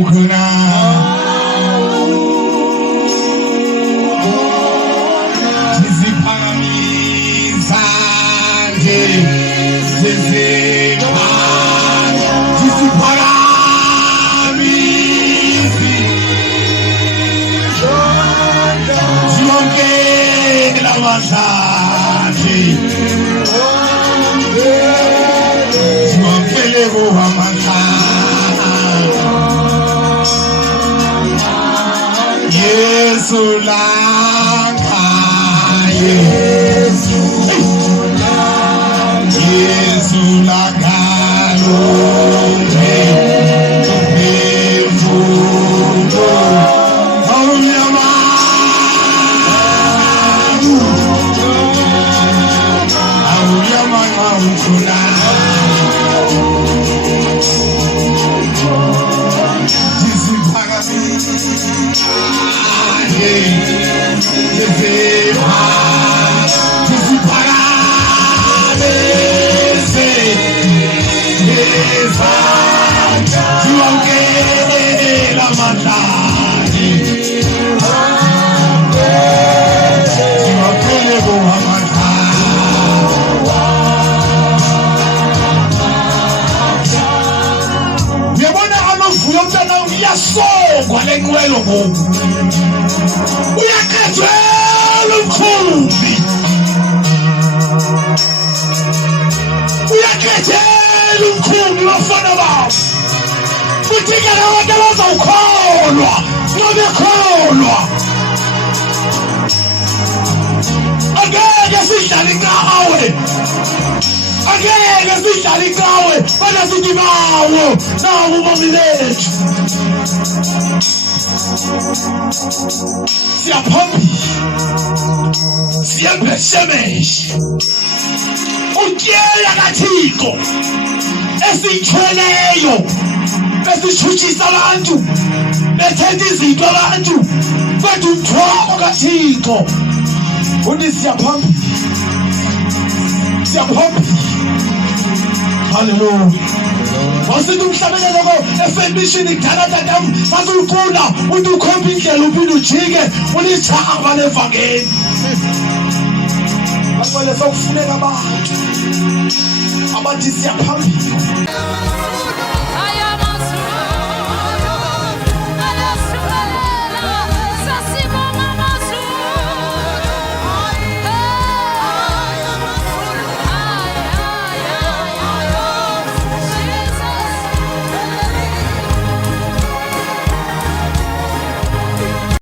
ukhona siziphakamisa nje zonke lamandla zonke kuhamandla Yesu langaye Yesu langalo uyasongwa lenqwelo ngoku uyakhethelwa umkhumbi uyakhethelwa umkhumbi bafana babo kuthike abantu abazawukholwa nobekholwa angeke sidlale ngawe angeke sidlale ngawe bana sithi bawo nawo ubomi bethu siyaphambili siyembeshemeshi utyeya kaThixo esiyithweleyo esishutshisa abantu bethetha izinto abantu kwethu umthwako kaThixo uthi siyaphambili hallelujah wasithi umhlabelelo ko efemishini kudala tatam sasuluqunda uthi ukhomba indlela uphinde ujike ulithaba levangeli bakwele sokufuneka abantu abathi siyaphambili